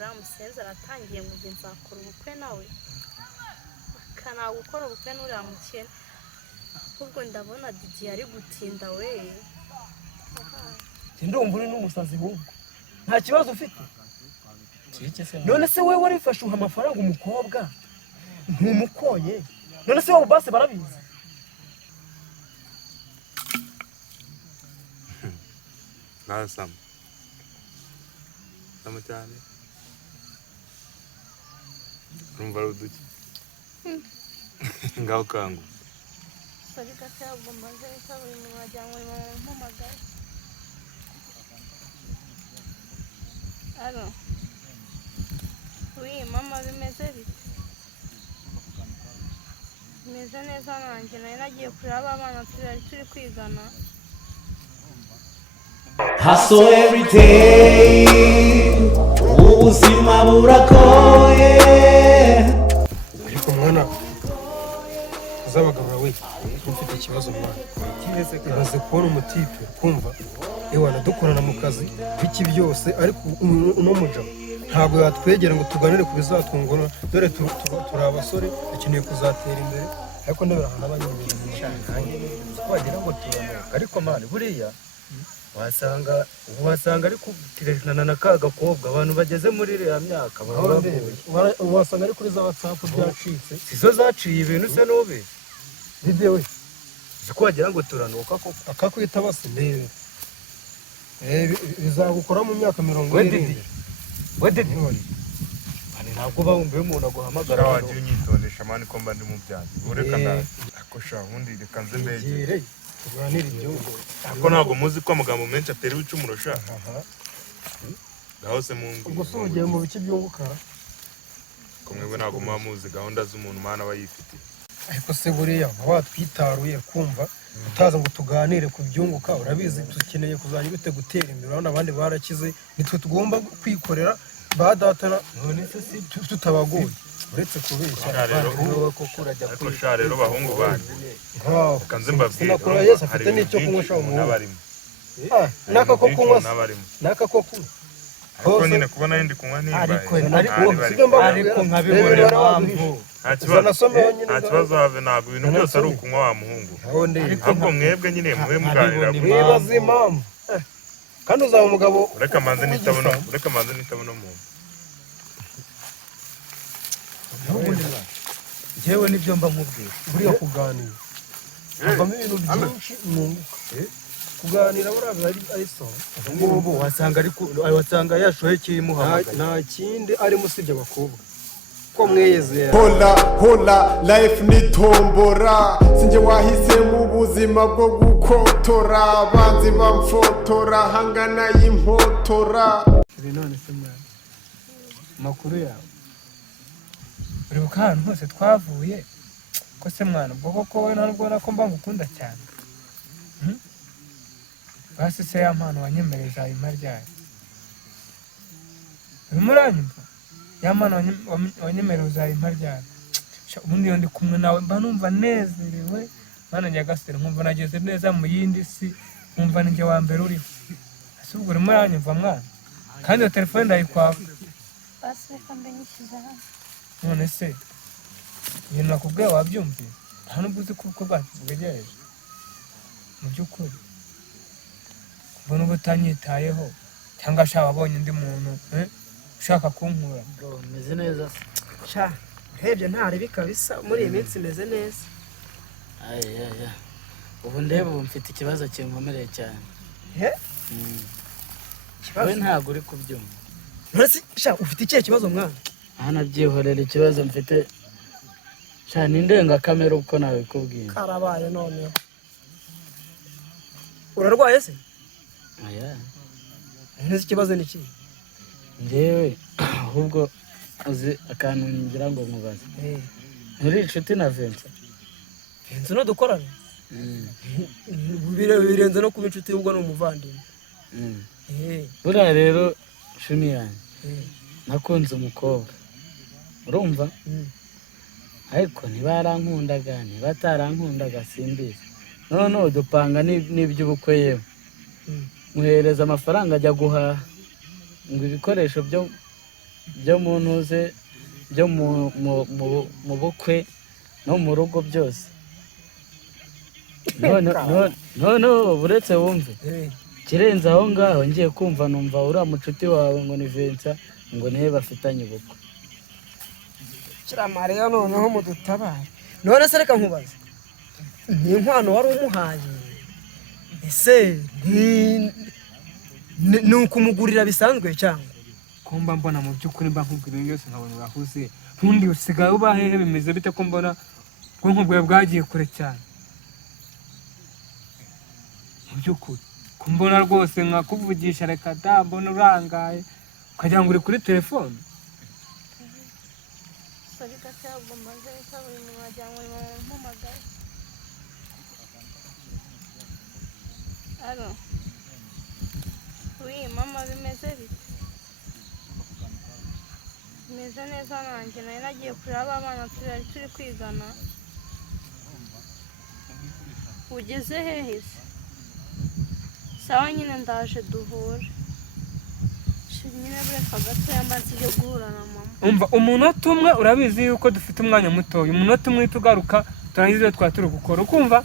uriya musenzi aratangiye ngo njye nzakora ubukwe nawe akana gukora ubukwe n'uriya mukene ahubwo ndabona Didi ari gutinda we ndumva uri n'umusazi wumva nta kibazo ufite none se wowe warifashe uha amafaranga umukobwa ntumukoye none se wowe base barabizi nasama cyane urumva ari uduki ngaho kangu sori gake ahubwo mbanze nsaba uyu muntu wagira ngo urimo mpamagaye alo oui mama bimeze bite bimeze neza nanjye nari nagiye kureba abana turi kwigana Hustle every day, ubuzima burakoye. ariko mwana uzabagabura we ufite ikibazo mwana ibaze kubona umutipe kumva ewana dukorana mu kazi biki byose ariko uno muja ntabwo yatwegera ngo tuganire ku bizatungana dore turi abasore dukeneye kuzatera imbere ariko ndabera n'abanyamuryango twagira ngo turane ariko mwana buriya wasanga ari kutirejana na ka gakobwa abantu bageze muri iriya myaka wasanga ari kuri za WhatsApp byacitse sizo zaciye ibintu se n'ube video we ziko wagira ngo turanuka akakwita base ndebe bizagukora mu myaka 70 wede ntore bane ntabwo bawumbuye umuntu aguhamagara waje unyitondesha mani ko mba ndi mu byanjye urekana akosha undi reka nze mbege tuganira ibyungo ako ntabwo muzi ko amagambo menshi atera ibicumuro sha gahose mu ngo ubwo sugiye mu biki byunguka ko mwebwe ntabwo muba muzi gahunda z'umuntu mana aba yifitiye ariko se buriya watwitaruye kumva utaza ngo tuganire ku byunguka urabizi dukeneye kuzanya bite gutera imbere abandi abandi barakize nitwe tugomba kwikorera badatana none se si tutabagoye uretse kubeshya rero ko kurajya kwisha rero bahungu banje kanze mbabwira nakora Yesu afite n'icyo kunywa sha umuntu naka ko kunywa naka ko kunywa ariko nyine kubona yindi kunywa nimba ariko nkabibona mpamvu nta kibazo have ntabwo ibintu byose ari ukunywa wa muhungu ahubwo mwebwe nyine muhe muganira wibaza impamvu kandi uzaba umugabo reka manze nitabona muntu njyewe nibyo mba nkubwira buriya kuganira havamo ibintu byinshi mwunguka kuganira buriya ari so ngubu wasanga yashoye kimuhamagara nta kindi arimo usibye abakobwa ko mweyezera hola life ni tombora sinjye wahise mu buzima bwo gukotora abanzi bamfotora hangana y'impotora none se mwana makuru yawe uri ahantu hose twavuye ko se mwana ubwo koko wowe ntabwo ubona ko mba ngukunda cyane basi se ya mpano wanyemereza impa ryayo urimo uranyumva ya mpano wanyemereza impa ryayo ubundi iyo ndi kumwe nawe mba numva nezerewe mwana nyagasere nkumva nageze neza mu yindi si nkumva ninjye wa mbere uriho ese ubwo urimo uranyumva mwana kandi iyo telefone ndayikwaka basi reka mbe nyishyize hano none se ibintu nakubwiye wabyumviye nta nubwo uzi ko ubukwe bwacu bwegereje mu by'ukuri kubona uba utanyitayeho cyangwa ashaka abonye undi muntu ushaka kunkura meze neza sha urebye ntaribi kabisa muri iyi minsi meze neza ubu ndeba ubu mfite ikibazo kinkomereye cyane ikibazo ntabwo uri kubyumva sha ufite ikihe kibazo mwana hano byihorera ikibazo mfite cyane indengakamere uko nabikubwiye karabaye noneho urarwaye se neza ikibazo ni kihe njyewe ahubwo uzi akantu ngira ngo mubaze muri inshuti na Vincent no dukorana birenze no kuba inshuti y'ubwo ni umuvandimwe buriya rero shumi yanjye nakunze umukobwa urumva ariko ntibarankundaga ntibatarankunda simbizi noneho dupanga n'iby'ubukwe yewe muhereza amafaranga ajya guhaha ngo ibikoresho byo mu ntuze byo mu bukwe no mu rugo byose. none uretse wumve kirenze aho ngaho ngiye kumva numva uriya mucuti wawe ngo ni Vincent ngo niwe bafitanye ubukwe. kiramariya noneho mudutabare. None se reka nkubaze, ni inkwano wari umuhaye ese ni ukumugurira bisanzwe cyangwa kumba mbona mu by'ukuri mba nkubwira ibintu byose nkabona urahuze ntundi usigaye uba hehe bimeze bite ko mbona ubwonko bwawe bwagiye kure cyane mu by'ukuri ko mbona rwose nkakuvugisha reka da mbona urangaye ukagira ngo uri kuri telefone. Alo. Oui, mama bimeze bite? Bimeze neza nanjye nari nagiye kureba abana turi kwigana. Ugeze hehe se? Sawa nyine ndaje duhure. Nyine bureka gato yamaze ibyo guhura na mama. Umva umunota umwe urabizi yuko dufite umwanya mutoya, umunota umwe tugaruka turangiza ibyo twaturi gukora ukumva.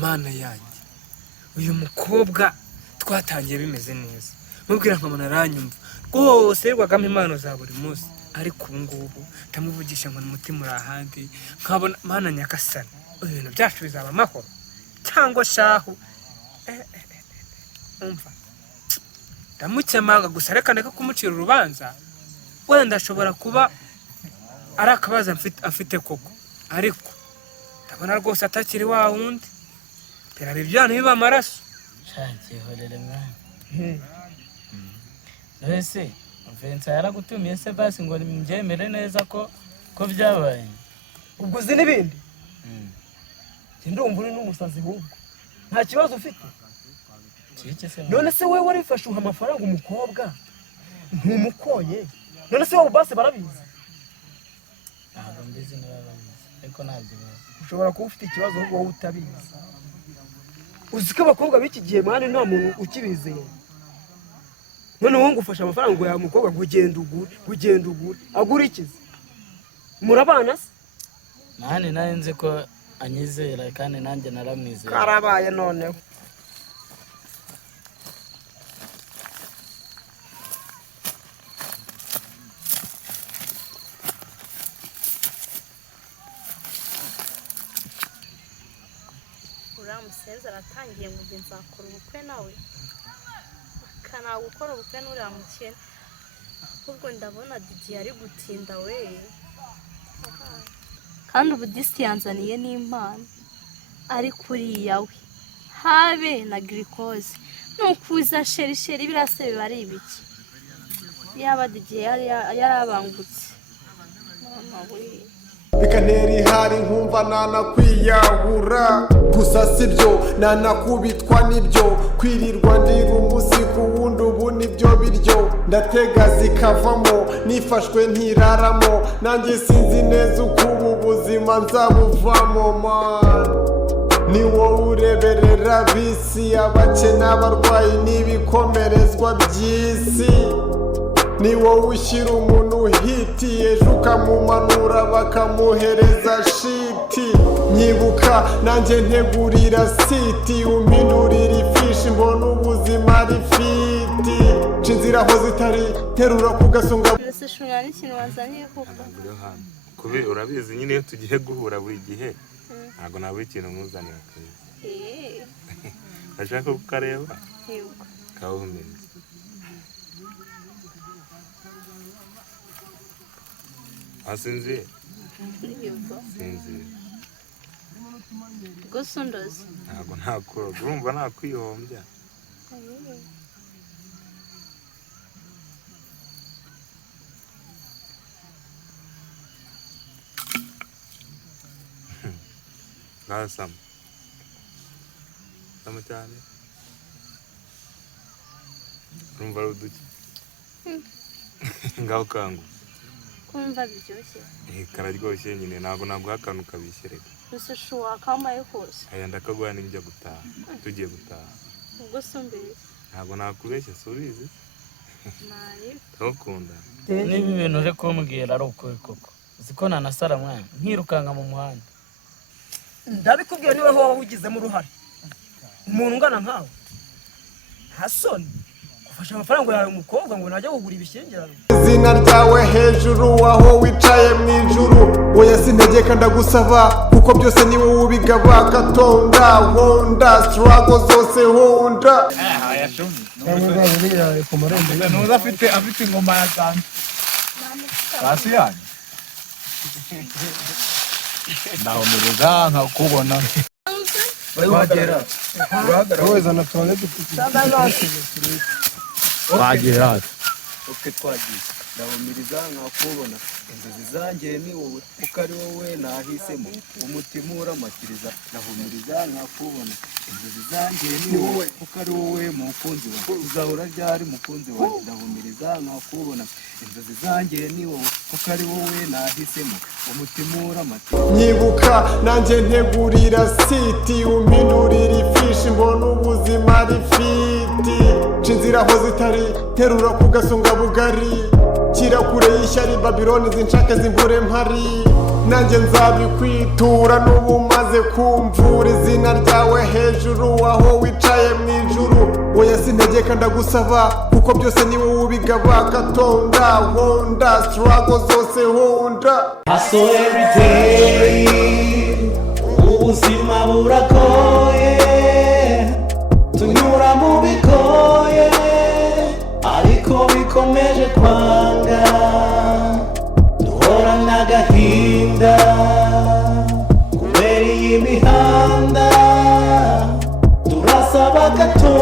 Mana yanjye uyu mukobwa twatangiye bimeze neza mubwira nkamana aranyumva rwose rwagamo impano za buri munsi, ariko ubu ngubu ndamuvugisha ngo n'umutima uri ahandi nkabona mana nyagasani ibintu byacu bizaba amahoro cyangwa shahu. Umva ndamukemanga gusa reka ndeka kumucira urubanza, wenda ashobora kuba ari akabazo afite koko, ariko ndabona rwose atakiri wa wundi. Pera bibyana biba amaraso. Shangiye horere mwana. Ese Vincent yaragutumiye se basi ngo nimbyemere neza ko byabaye. ubwo uzi n'ibindi ndumva uri n'umusazi hubwo nta kibazo ufite. None se wowe warifashe uha amafaranga umukobwa ntumukoye, none se wowe basi barabizi? Ntabwo mbizi n'ababizi ariko ntabyo bazi. Ushobora kuba ufite ikibazo wowe utabizi. Uzi ko abakobwa b'iki gihe mwana nta muntu ukibizeye. None wowe ngufasha amafaranga ngo ya mukobwa gugenda ugure agura ikizi murabana se? Mani nari nzi ko anyizera kandi nanjye naramwizera. Karabaye noneho. Musenzi aratangiye ngo njye nzakora ubukwe nawe akana gukora ubukwe n'uriya mukene, ahubwo ndabona Didier ari gutinda we. Kandi ubu disi yanzaniye n'impano ari kuriya we habe na glucose nukuza sheri birase biba ari ibiki yaba Didier yarabangutse mama we bikanera ihari nkumva nanakwiyahura, gusa sibyo nanakubitwa nibyo, kwirirwa ndira umunsi ku wundi ubu nibyo biryo, ndatega zikavamo nifashwe ntiraramo, nanjye sinzi neza uko ubu buzima nzabuvamo man. Ni wowe ureberera bisi abakene abarwayi n'ibikomerezwa by'isi, ni wowe ushyira umuntu hiti ejo ukamumanura bakamuhereza shiti, nyibuka nanjye ntegurira siti umpindurira ifishi mbona ubuzima ari fiti, nca inzira aho zitari nterura ku gasonga. ese shunga n'ikintu wazaniye kuko kubi urabizi nyine iyo tugiye guhura buri gihe ntabwo nabura ikintu muzanira akazi. Ashaka kukareba kawumenye. Asinzi sinzi gusa ndoze ntabwo nakura urumva nakwihombya. Ngasama sama cyane urumva ruduki ngaho kangu kumva biryoshye kararyoshye nyine ntabwo naguha akantu kabishyereka. duseshu wakamaye kose aya ndakaguha ninjya gutaha tugiye gutaha ubwo sumbeye ntabwo nakubeshya subizi nari ndakunda niba ibintu uri kumbwira ari ukuri koko ziko nanasara mwana nkirukanga mu muhanda ndabikubwiye niwe wowe ugizemo uruhare umuntu ungana nkawe nta soni gufasha amafaranga yawe umukobwa ngo najya kugura ibishyingirano izina ryawe hejuru aho wicaye mu ijuru oya sintegeka ndagusaba kuko byose niwe ubigaba gatonda honda struggle zose honda nuza afite ingoma ya cyane hasi yanyu ndahumiriza nkakubona wezana tuwane dufite twagiye hasi uke twagiye ndahumiriza nkakubona inzozi zanjye ni wowe kuko ari wowe nahisemo umutima uramatiriza ndahumiriza nkakubona inzozi zanjye ni wowe kuko ari wowe mukunzi wawe uzahora ryari mukunzi wawe ndahumiriza nkakubona inzozi zanjye ni wowe kuko ari wowe nahisemo umutima uramatiriza nyibuka nanjye ntegurira siti umpindurira ifishi mbona ubuzima ari fiti nca inzira aho zitari nterura ku gasonga bugari kira kure y'ishyari Babiloni zinshake zimbure mpari nanjye nzabikwitura n'ubu maze kumvura izina ryawe hejuru aho wicaye mu ijuru oya sintegeka ndagusaba kuko byose niwe ubigaba gatonda honda struggle zose honda hustle every day ubuzima buragoye tunyura mu bigoye ariko bikomeje kwanga duhora n'agahinda kubera iyi mihanda turasaba gato